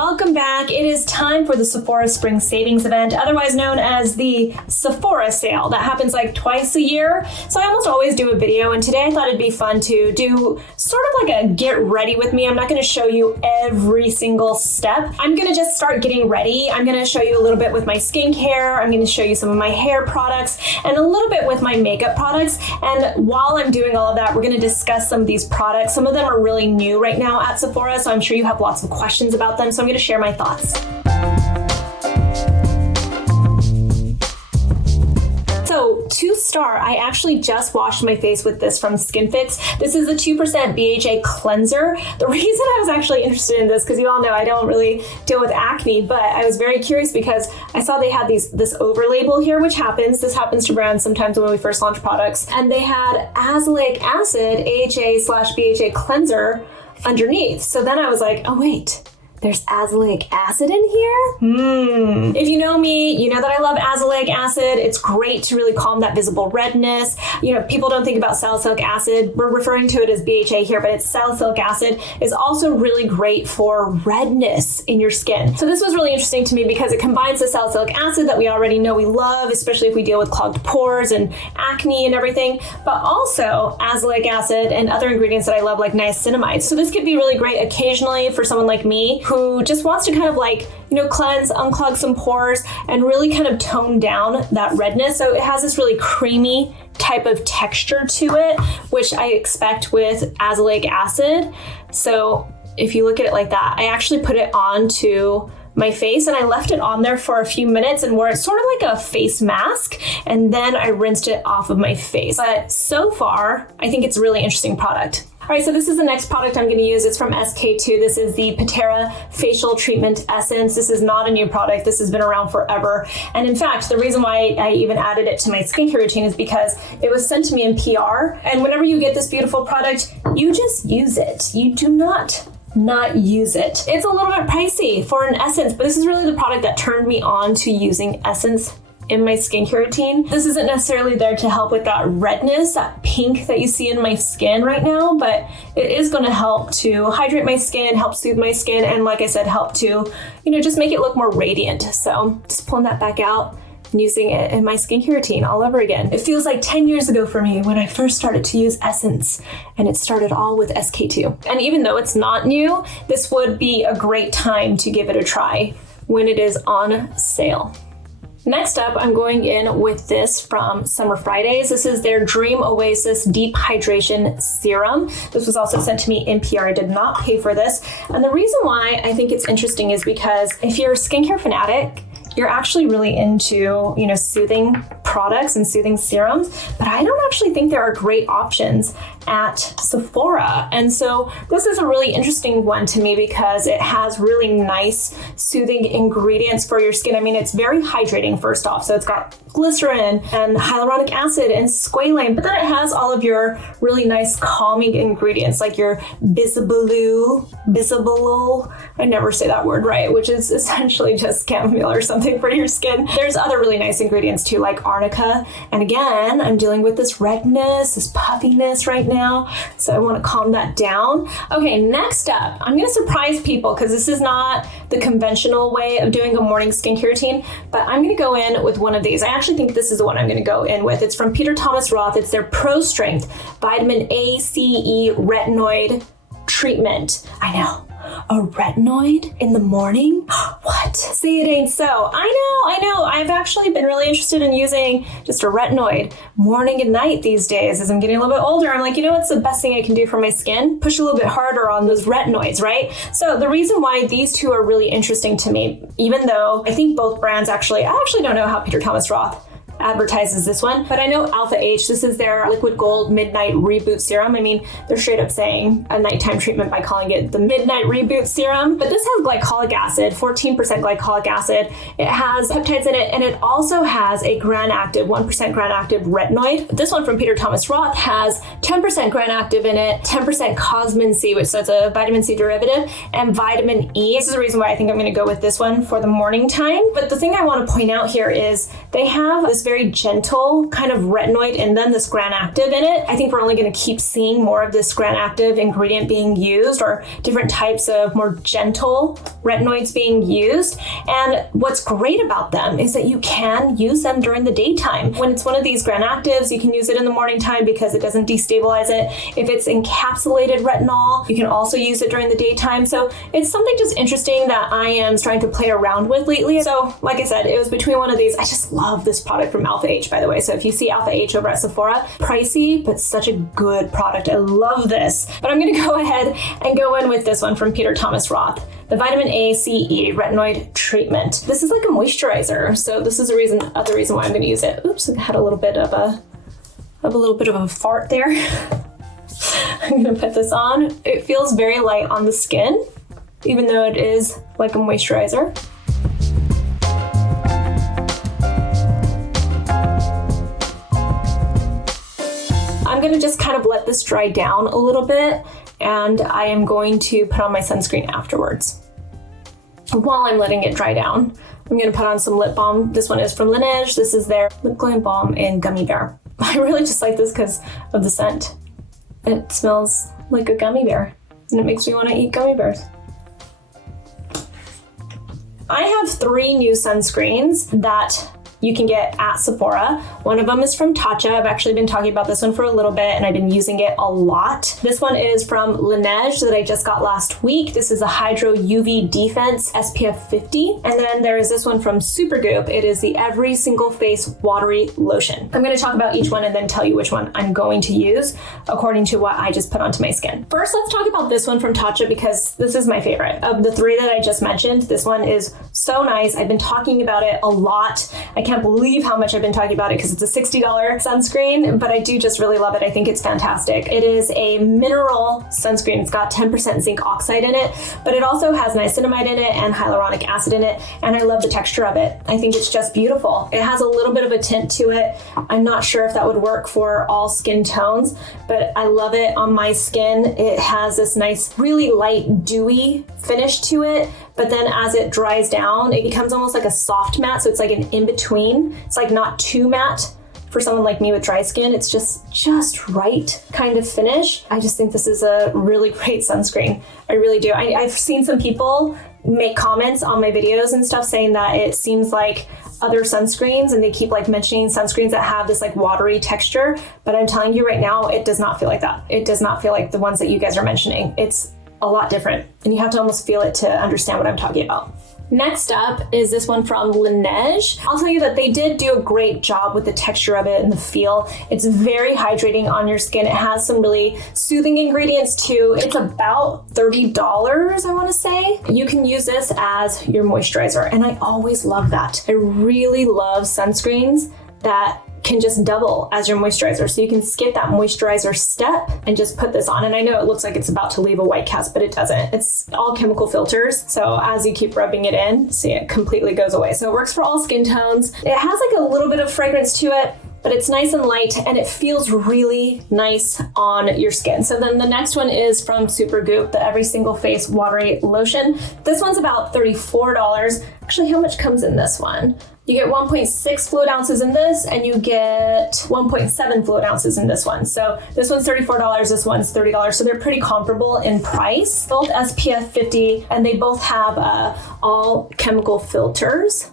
welcome back. It is time for the Sephora Spring Savings Event, otherwise known as the Sephora Sale. That happens like twice a year, so I almost always do a video, and today I thought it'd be fun to do sort of like a get ready with me. I'm not going to show you every single step. I'm going to just start getting ready. I'm going to show you a little bit with my skincare. I'm going to show you some of my hair products and a little bit with my makeup products. And while I'm doing all of that, we're going to discuss some of these products. Some of them are really new right now at Sephora, so I'm sure you have lots of questions about them. So I'm going to share my thoughts. So to start, I actually just washed my face with this from Skinfix. This is a 2% BHA cleanser. The reason I was actually interested in this, because you all know I don't really deal with acne, but I was very curious because I saw they had this over label here, which happens. This happens to brands sometimes when we first launch products. And they had azelaic acid, AHA/BHA cleanser underneath. So then I was like, oh wait, there's azelaic acid in here? If you know me, you know that I love azelaic acid. It's great to really calm that visible redness. You know, people don't think about salicylic acid. We're referring to it as BHA here, but it's salicylic acid is also really great for redness in your skin. So this was really interesting to me because it combines the salicylic acid that we already know we love, especially if we deal with clogged pores and acne and everything, but also azelaic acid and other ingredients that I love like niacinamide. So this could be really great occasionally for someone like me who just wants to kind of like, you know, cleanse, unclog some pores and really kind of tone down that redness. So it has this really creamy type of texture to it, which I expect with azelaic acid. So if you look at it like that, I actually put it onto my face and I left it on there for a few minutes and wore it sort of like a face mask, and then I rinsed it off of my face. But so far, I think it's a really interesting product. All right, so this is the next product I'm going to use. It's from SK2. This is the Patera Facial Treatment Essence. This is not a new product. This has been around forever. And in fact, the reason why I even added it to my skincare routine is because it was sent to me in PR. And whenever you get this beautiful product, you just use it. You do not use it. It's a little bit pricey for an essence, but this is really the product that turned me on to using essence in my skincare routine. This isn't necessarily there to help with that redness, that pink that you see in my skin right now, but it is going to help to hydrate my skin, help soothe my skin, and like I said, help to, you know, just make it look more radiant. So just pulling that back out and using it in my skincare routine all over again. It feels like 10 years ago for me when I first started to use Essence, and it started all with SK2. And even though it's not new, this would be a great time to give it a try when it is on sale. Next up, I'm going in with this from Summer Fridays. This is their Dream Oasis Deep Hydration Serum. This was also sent to me in PR. I did not pay for this. And the reason why I think it's interesting is because if you're a skincare fanatic, you're actually really into, you know, soothing products and soothing serums, but I don't actually think there are great options at Sephora. And so this is a really interesting one to me because it has really nice soothing ingredients for your skin. I mean, it's very hydrating first off. So it's got glycerin and hyaluronic acid and squalane, but then it has all of your really nice calming ingredients like your bisabolol, I never say that word right, which is essentially just chamomile or something for your skin. There's other really nice ingredients too, like arnica. And again, I'm dealing with this redness, this puffiness right now, so I want to calm that down. Okay, next up, I'm going to surprise people because this is not the conventional way of doing a morning skincare routine, but I'm going to go in with one of these. I actually think this is the one I'm going to go in with. It's from Peter Thomas Roth. It's their Pro Strength Vitamin A, C, E Retinoid Treatment. I know. A retinoid in the morning? What? See, it ain't so. I know. I've actually been really interested in using just a retinoid morning and night these days. As I'm getting a little bit older, I'm like, you know what's the best thing I can do for my skin? Push a little bit harder on those retinoids, right? So the reason why these two are really interesting to me, even though I think both brands I actually don't know how Peter Thomas Roth advertises this one, but I know Alpha H, this is their Liquid Gold Midnight Reboot Serum. I mean, they're straight up saying a nighttime treatment by calling it the Midnight Reboot Serum, but this has glycolic acid, 14% glycolic acid. It has peptides in it, and it also has a gram-active, 1% gram-active retinoid. This one from Peter Thomas Roth has 10% gram-active in it, 10% Cosmin C, which is a vitamin C derivative, and vitamin E. This is the reason why I think I'm going to go with this one for the morning time. But the thing I want to point out here is they have this very gentle kind of retinoid in them, this Gran Active in it. I think we're only going to keep seeing more of this Gran Active ingredient being used, or different types of more gentle retinoids being used. And what's great about them is that you can use them during the daytime. When it's one of these Gran Actives, you can use it in the morning time because it doesn't destabilize it. If it's encapsulated retinol, you can also use it during the daytime. So it's something just interesting that I am starting to play around with lately. So like I said, it was between one of these. I just love this product from Alpha H, by the way. So if you see Alpha H over at Sephora, pricey, but such a good product. I love this. But I'm going to go ahead and go in with this one from Peter Thomas Roth, the Vitamin A CE Retinoid Treatment. This is like a moisturizer. So this is the other reason why I'm going to use it. Oops, I had a little bit of a fart there. I'm going to put this on. It feels very light on the skin, even though it is like a moisturizer. I'm going to just kind of let this dry down a little bit, and I am going to put on my sunscreen afterwards. While I'm letting it dry down, I'm going to put on some lip balm. This one is from Laneige. This is their Lip Glow Balm in Gummy Bear. I really just like this because of the scent. It smells like a gummy bear, and it makes me want to eat gummy bears. I have 3 new sunscreens that you can get at Sephora. One of them is from Tatcha. I've actually been talking about this one for a little bit, and I've been using it a lot. This one is from Laneige that I just got last week. This is a Hydro UV Defense SPF 50. And then there is this one from Supergoop. It is the Every Single Face Watery Lotion. I'm going to talk about each one and then tell you which one I'm going to use according to what I just put onto my skin. First, let's talk about this one from Tatcha because this is my favorite. Of the 3 that I just mentioned, this one is so nice. I've been talking about it a lot. I can't believe how much I've been talking about it because it's a $60 sunscreen, but I do just really love it. I think it's fantastic. It is a mineral sunscreen. It's got 10% zinc oxide in it, but it also has niacinamide in it and hyaluronic acid in it, and I love the texture of it. I think it's just beautiful. It has a little bit of a tint to it. I'm not sure if that would work for all skin tones, but I love it on my skin. It has this nice, really light, dewy finish to it, but then as it dries down, it becomes almost like a soft matte, so it's like an in-between. It's like not too matte for someone like me with dry skin. It's just right kind of finish. I just think this is a really great sunscreen. I really do. I've seen some people make comments on my videos and stuff saying that it seems like other sunscreens, and they keep like mentioning sunscreens that have this like watery texture, but I'm telling you right now, it does not feel like that. It does not feel like the ones that you guys are mentioning. It's a lot different, and you have to almost feel it to understand what I'm talking about. Next up is this one from Laneige. I'll tell you that they did do a great job with the texture of it and the feel. It's very hydrating on your skin. It has some really soothing ingredients too. It's about $30, I want to say. You can use this as your moisturizer, and I always love that. I really love sunscreens that can just double as your moisturizer. So you can skip that moisturizer step and just put this on. And I know it looks like it's about to leave a white cast, but it doesn't. It's all chemical filters. So as you keep rubbing it in, see, it completely goes away. So it works for all skin tones. It has like a little bit of fragrance to it, but it's nice and light, and it feels really nice on your skin. So then the next one is from Supergoop, the Every Single Face Watery Lotion. This one's about $34. Actually, how much comes in this one? You get 1.6 fluid ounces in this, and you get 1.7 fluid ounces in this one. So this one's $34, this one's $30. So they're pretty comparable in price. Both SPF 50, and they both have all chemical filters.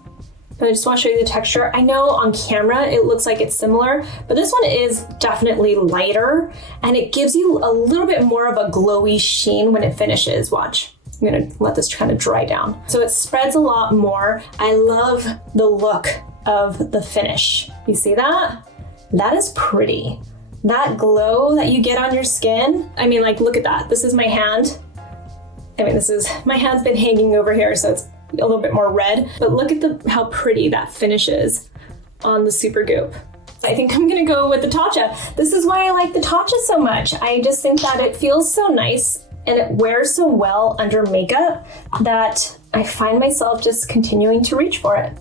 And I just want to show you the texture. I know on camera it looks like it's similar, but this one is definitely lighter, and it gives you a little bit more of a glowy sheen when it finishes. Watch. I'm gonna let this kind of dry down. So it spreads a lot more. I love the look of the finish. You see that? That is pretty. That glow that you get on your skin. I mean, like, look at that. This is my hand. I mean, my hand's been hanging over here, so it's a little bit more red, but look at how pretty that finishes on the Supergoop. I think I'm gonna go with the Tatcha. This is why I like the Tatcha so much. I just think that it feels so nice, and it wears so well under makeup that I find myself just continuing to reach for it.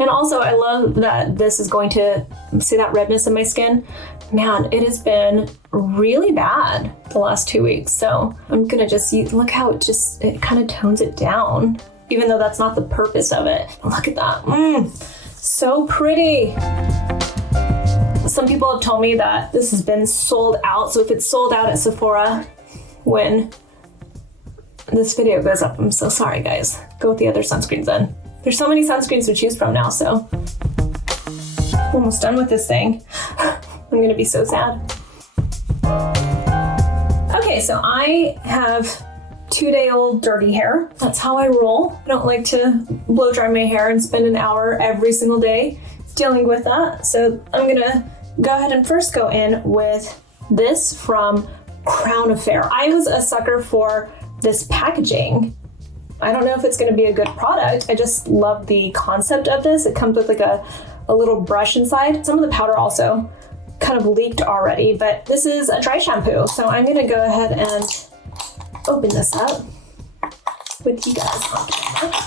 And also I love that this is going to, see that redness in my skin? Man, it has been really bad the last 2 weeks. So I'm gonna just use, look how it kind of tones it down, even though that's not the purpose of it. Look at that, so pretty. some people have told me that this has been sold out. So if it's sold out at Sephora when this video goes up, I'm so sorry guys. Go with the other sunscreens then. There's so many sunscreens to choose from now, so I'm almost done with this thing. I'm gonna be so sad. Okay, so I have 2-day-old dirty hair. That's how I roll. I don't like to blow dry my hair and spend an hour every single day dealing with that. So I'm gonna go ahead and first go in with this from Crown Affair. I was a sucker for this packaging. I don't know if it's gonna be a good product. I just love the concept of this. It comes with like a little brush inside. Some of the powder also kind of leaked already, but this is a dry shampoo. So I'm gonna go ahead and open this up with you guys on camera.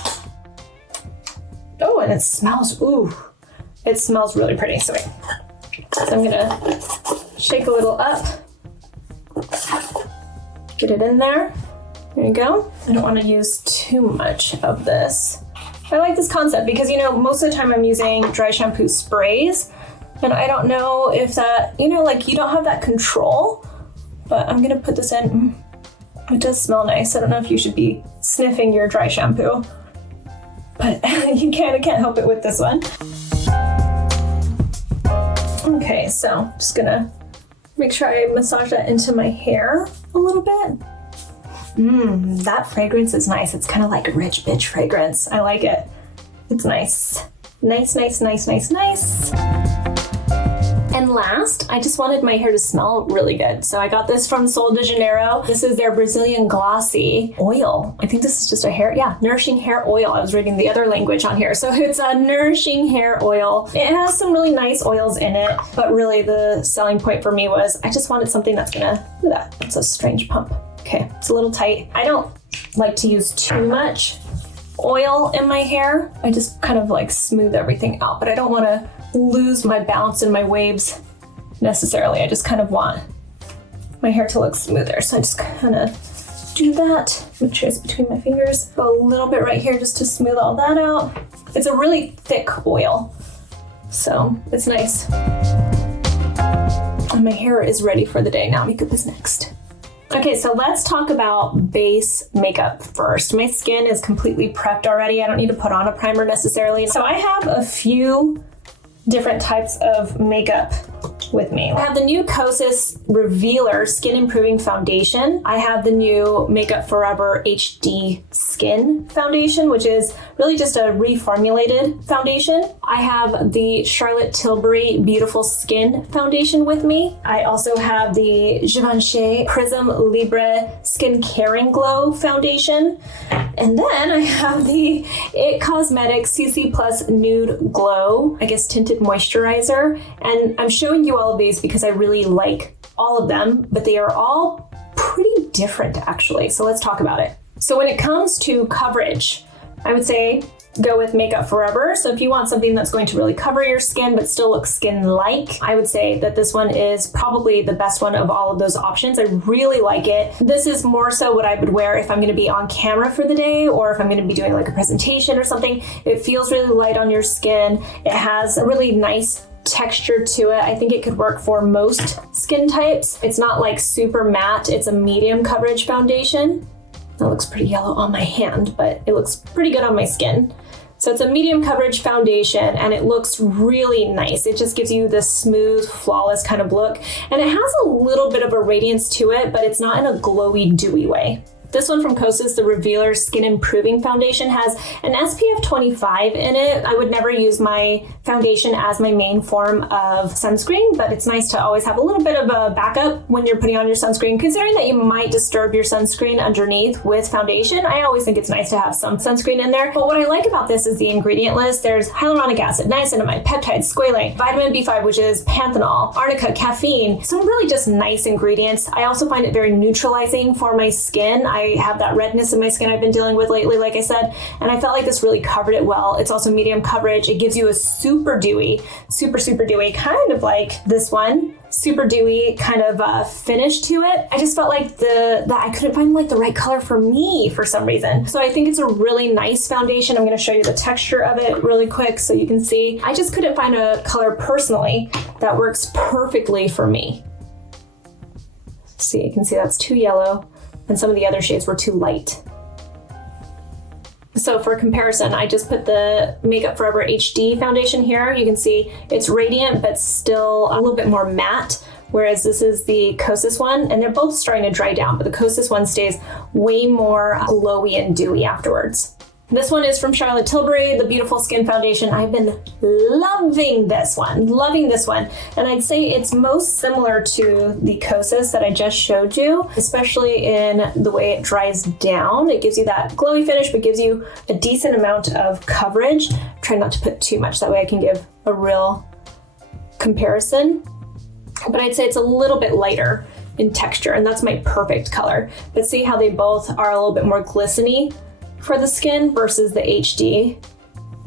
Oh, and it smells, ooh, it smells really pretty. So wait, so I'm gonna shake a little up, get it in there. There you go. I don't want to use too much of this. I like this concept because, you know, most of the time I'm using dry shampoo sprays, and I don't know if that, you know, like you don't have that control, but I'm gonna put this in. It does smell nice. I don't know if you should be sniffing your dry shampoo, but you can't help it with this one. Okay, so just gonna make sure I massage that into my hair a little bit. That fragrance is nice. It's kind of like a rich bitch fragrance. I like it. It's nice. Nice, nice, nice, nice, nice. And last, I just wanted my hair to smell really good. So I got this from Sol de Janeiro. This is their Brazilian Glossy oil. I think this is just a nourishing hair oil. I was reading the other language on here. So it's a nourishing hair oil. It has some really nice oils in it, but really the selling point for me was I just wanted something that's gonna, look at that, that's a strange pump. Okay, it's a little tight. I don't like to use too much oil in my hair. I just kind of like smooth everything out, but I don't want to lose my bounce and my waves necessarily. I just kind of want my hair to look smoother. So I just kind of do that. Make sure it's between my fingers. Go a little bit right here just to smooth all that out. It's a really thick oil, so it's nice. And my hair is ready for the day. Now makeup is next. Okay, so let's talk about base makeup first. My skin is completely prepped already. I don't need to put on a primer necessarily. So I have a few different types of makeup with me. I have the new Kosas Revealer Skin Improving Foundation. I have the new Makeup Forever HD Skin Foundation, which is really just a reformulated foundation. I have the Charlotte Tilbury Beautiful Skin Foundation with me. I also have the Givenchy Prism Libre Skin Caring Glow Foundation. And then I have the IT Cosmetics CC Plus Nude Glow, I guess tinted moisturizer. And I'm showing you all of these because I really like all of them, but they are all pretty different actually. So let's talk about it. So when it comes to coverage, I would say go with Makeup Forever. So if you want something that's going to really cover your skin but still look skin-like, I would say that this one is probably the best one of all of those options. I really like it. This is more so what I would wear if I'm going to be on camera for the day or if I'm going to be doing like a presentation or something. It feels really light on your skin. It has a really nice texture to it. I think it could work for most skin types. It's not like super matte. It's a medium coverage foundation. That looks pretty yellow on my hand, but it looks pretty good on my skin. So it's a medium coverage foundation and it looks really nice. It just gives you this smooth, flawless kind of look. And it has a little bit of a radiance to it, but it's not in a glowy, dewy way. This one from Kosas, the Revealer Skin Improving Foundation, has an SPF 25 in it. I would never use my foundation as my main form of sunscreen, but it's nice to always have a little bit of a backup when you're putting on your sunscreen. Considering that you might disturb your sunscreen underneath with foundation, I always think it's nice to have some sunscreen in there. But what I like about this is the ingredient list. There's hyaluronic acid, niacinamide, peptides, squalane, vitamin B5, which is panthenol, arnica, caffeine. Some really just nice ingredients. I also find it very neutralizing for my skin. I I have that redness in my skin I've been dealing with lately, like I said, and I felt like this really covered it well. It's also medium coverage. It gives you a super dewy, super dewy, kind of like this one, super dewy kind of finish to it. I just felt like that I couldn't find like the right color for me for some reason. So I think it's a really nice foundation. I'm going to show you the texture of it really quick so you can see. I just couldn't find a color personally that works perfectly for me. See, you can see that's too yellow and some of the other shades were too light. So for comparison, I just put the Makeup Forever HD foundation here. You can see it's radiant, but still a little bit more matte, whereas this is the Kosas one, and they're both starting to dry down, but the Kosas one stays way more glowy and dewy afterwards. This one is from Charlotte Tilbury, the Beautiful Skin Foundation. I've been loving this one. And I'd say it's most similar to the Kosas that I just showed you, especially in the way it dries down. It gives you that glowy finish, but gives you a decent amount of coverage. Try not to put too much, that way I can give a real comparison. But I'd say it's a little bit lighter in texture, and that's my perfect color. But see how they both are a little bit more glistening for the skin versus the HD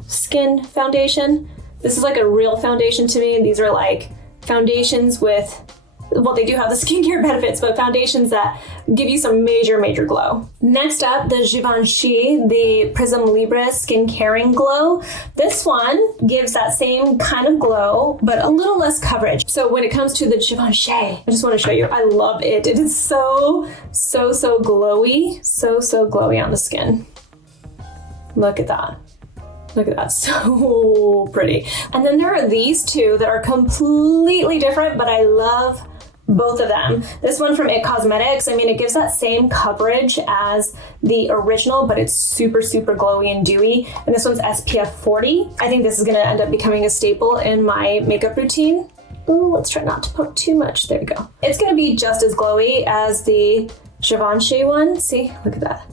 skin foundation. This is like a real foundation to me. These are like foundations with, well, they do have the skincare benefits, but foundations that give you some major glow. Next up, the Givenchy, the Prism Libre Skin Caring Glow. This one gives that same kind of glow, but a little less coverage. So when it comes to the Givenchy, I just want to show you, I love it. It is so glowy, so glowy on the skin. Look at that. Look at that, so pretty. And then there are these two that are completely different, but I love both of them. This one from IT Cosmetics, I mean, it gives that same coverage as the original, but it's super glowy and dewy. And this one's SPF 40. I think this is gonna end up becoming a staple in my makeup routine. Ooh, let's try not to put too much, there we go. It's gonna be just as glowy as the Givenchy one. See, look at that.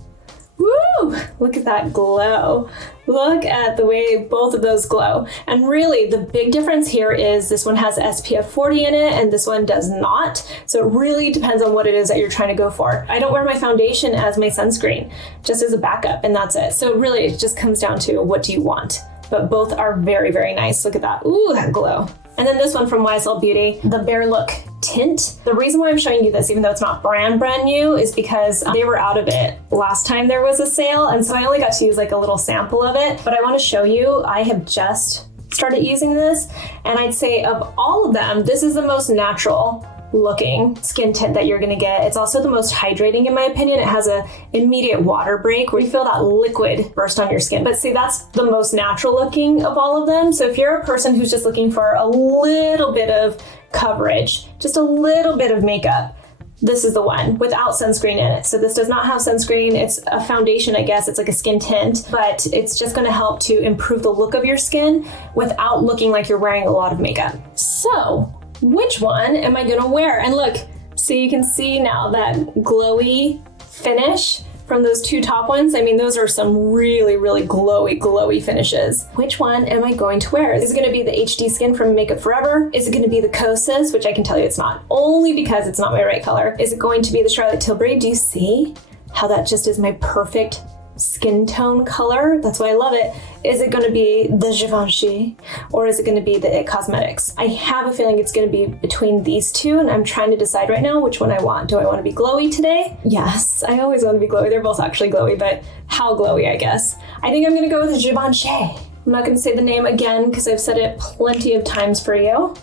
Woo! Look at that glow. Look at the way both of those glow. And really, the big difference here is this one has SPF 40 in it and this one does not. So it really depends on what it is that you're trying to go for. I don't wear my foundation as my sunscreen, just as a backup, and that's it. So really, it just comes down to what do you want. But both are very nice. Look at that. Ooh, that glow. And then this one from YSL Beauty, the Bare Look Tint. The reason why I'm showing you this, even though it's not brand new, is because they were out of it last time there was a sale. And so I only got to use like a little sample of it. But I want to show you, I have just started using this. And I'd say of all of them, this is the most natural looking skin tint that you're gonna get. It's also the most hydrating in my opinion. It has a immediate water break where you feel that liquid burst on your skin. But see, that's the most natural looking of all of them. So if you're a person who's just looking for a little bit of coverage, just a little bit of makeup, this is the one without sunscreen in it. So this does not have sunscreen. It's a foundation, I guess. It's like a skin tint, but it's just gonna help to improve the look of your skin without looking like you're wearing a lot of makeup. So which one am I gonna wear? And look, so you can see now that glowy finish from those two top ones. I mean, those are some really glowy finishes. Which one am I going to wear? Is it gonna be the HD Skin from Makeup Forever? Is it gonna be the Kosas, which I can tell you it's not, only because it's not my right color? Is it going to be the Charlotte Tilbury? Do you see how that just is my perfect skin tone color? That's why I love it. Is it going to be the Givenchy or is it going to be the IT Cosmetics? I have a feeling it's going to be between these two, and I'm trying to decide right now which one I want. Do I want to be glowy today? Yes, I always want to be glowy. They're both actually glowy, but how glowy, I guess. I think I'm going to go with the Givenchy. I'm not going to say the name again because I've said it plenty of times for you.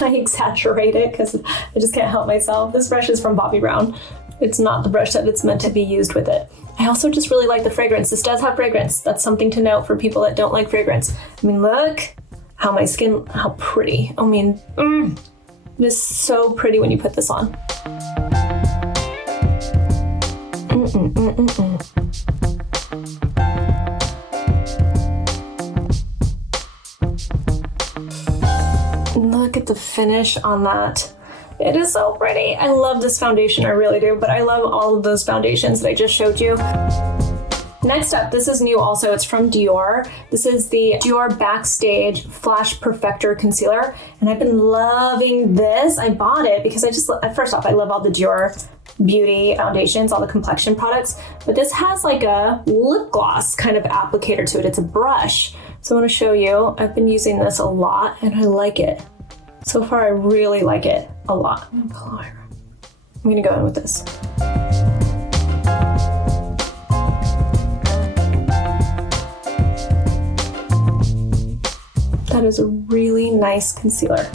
I exaggerate it because I just can't help myself. This brush is from Bobbi Brown. It's not the brush that it's meant to be used with it. I also just really like the fragrance. This does have fragrance. That's something to note for people that don't like fragrance. I mean, look how my skin, how pretty. I mean, it is so pretty when you put this on. Look at the finish on that. It is so pretty. I love this foundation, I really do, but I love all of those foundations that I just showed you. Next up, this is new also, it's from Dior. This is the Dior Backstage Flash Perfector Concealer, and I've been loving this. I bought it because first off, I love all the Dior beauty foundations, all the complexion products, but this has like a lip gloss kind of applicator to it. It's a brush. So I want to show you, I've been using this a lot and I like it. So far, I really like it a lot. I'm gonna go in with this. That is a really nice concealer.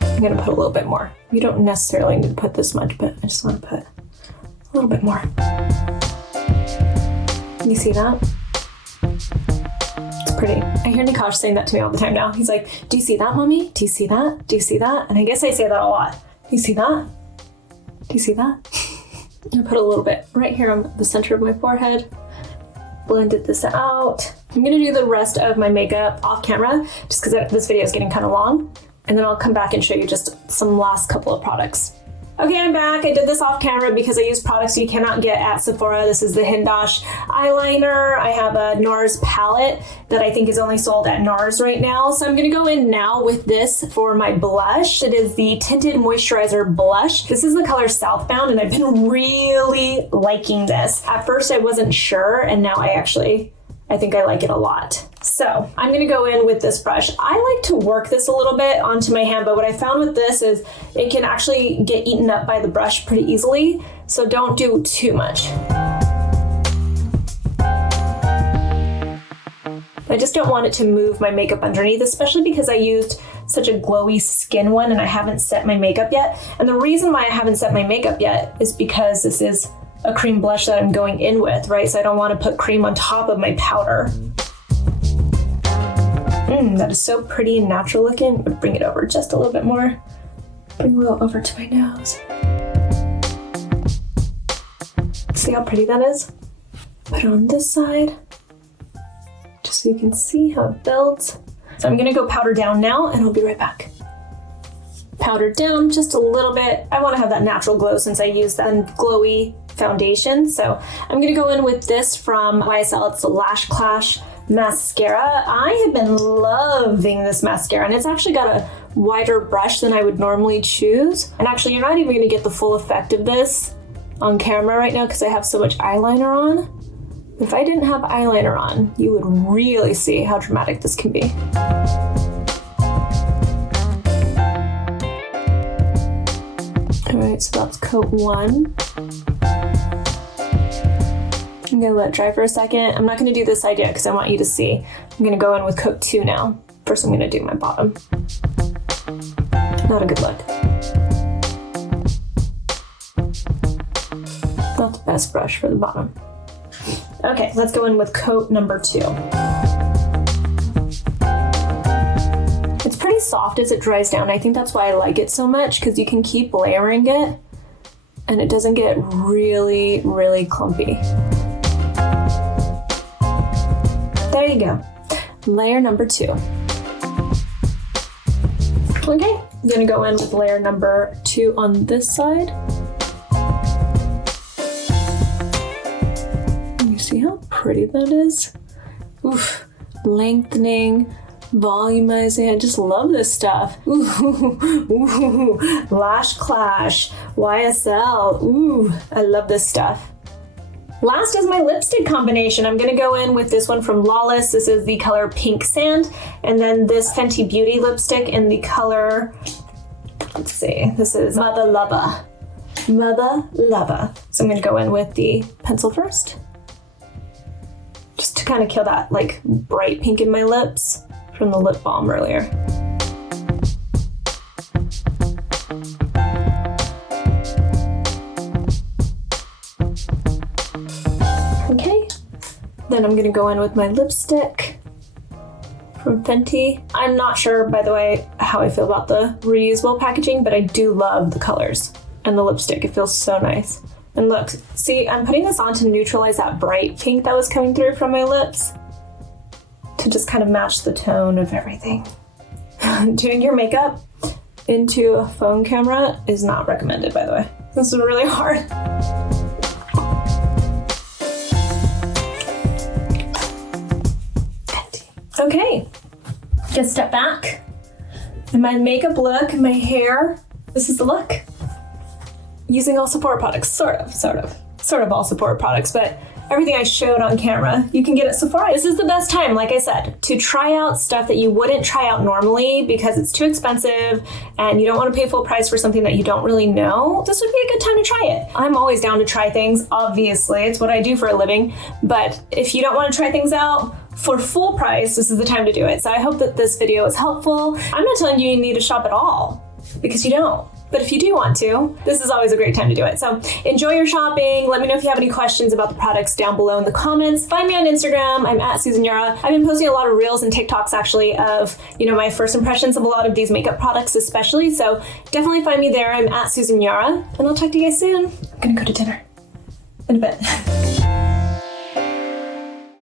I'm gonna put a little bit more. You don't necessarily need to put this much, but I just want to put a little bit more. You see that? It's pretty. I hear Nikosh saying that to me all the time now. He's like, do you see that, mommy? Do you see that? Do you see that? And I guess I say that a lot. Do you see that? Do you see that? I put a little bit right here on the center of my forehead. Blended this out. I'm gonna do the rest of my makeup off camera just because this video is getting kind of long. And then I'll come back and show you just some last couple of products. Okay, I'm back. I did this off camera because I use products you cannot get at Sephora. This is the Hindosh eyeliner. I have a NARS palette that I think is only sold at NARS right now. So I'm gonna go in now with this for my blush. It is the Tinted Moisturizer Blush. This is the color Southbound and I've been really liking this. At first I wasn't sure and now I think I like it a lot. So I'm gonna go in with this brush. I like to work this a little bit onto my hand, but what I found with this is it can actually get eaten up by the brush pretty easily, so don't do too much. I just don't want it to move my makeup underneath, especially because I used such a glowy skin one and I haven't set my makeup yet. And the reason why I haven't set my makeup yet is because this is a cream blush that I'm going in with, right? So I don't want to put cream on top of my powder. That is so pretty and natural looking. But bring it over just a little bit more. Bring a little over to my nose. See how pretty that is? Put it on this side, just so you can see how it builds. So I'm gonna go powder down now and I'll be right back. Powder down just a little bit. I want to have that natural glow since I use that glowy foundation. So I'm gonna go in with this from YSL. It's the Lash Clash mascara. I have been loving this mascara and it's actually got a wider brush than I would normally choose. And actually you're not even gonna get the full effect of this on camera right now because I have so much eyeliner on. If I didn't have eyeliner on, you would really see how dramatic this can be. All right, so that's coat one. I'm gonna let it dry for a second. I'm not gonna do this side yet because I want you to see. I'm gonna go in with coat two now. First, I'm gonna do my bottom. Not a good look. Not the best brush for the bottom. Okay, let's go in with coat number two. It's pretty soft as it dries down. I think that's why I like it so much because you can keep layering it and it doesn't get really, really clumpy. There you go. Layer number two. Okay, I'm gonna go in with layer number two on this side. You see how pretty that is? Oof, lengthening, volumizing. I just love this stuff. Ooh, ooh, Lash Clash, YSL. Ooh, I love this stuff. Last is my lipstick combination. I'm gonna go in with this one from Lawless. This is the color Pink Sand, and then this Fenty Beauty lipstick in the color, let's see, this is Mother Lover. Mother Lover. So I'm gonna go in with the pencil first, just to kind of kill that like bright pink in my lips from the lip balm earlier. Okay, then I'm gonna go in with my lipstick from Fenty. I'm not sure, by the way, how I feel about the reusable packaging, but I do love the colors and the lipstick. It feels so nice. And look, see, I'm putting this on to neutralize that bright pink that was coming through from my lips, to just kind of match the tone of everything. Doing your makeup into a phone camera is not recommended, by the way. This is really hard. Okay, just step back. And my makeup look, my hair, this is the look. Using all Sephora products, sort of all Sephora products, but everything I showed on camera, you can get at Sephora. This is the best time, like I said, to try out stuff that you wouldn't try out normally because it's too expensive and you don't want to pay full price for something that you don't really know. This would be a good time to try it. I'm always down to try things, obviously. It's what I do for a living. But if you don't want to try things out for full price, this is the time to do it. So I hope that this video is helpful. I'm not telling you need to shop at all because you don't. But if you do want to, this is always a great time to do it. So enjoy your shopping. Let me know if you have any questions about the products down below in the comments. Find me on Instagram. I'm at Susan Yara. I've been posting a lot of reels and TikToks actually of, my first impressions of a lot of these makeup products especially. So definitely find me there. I'm at Susan Yara. And I'll talk to you guys soon. I'm gonna go to dinner in a bit.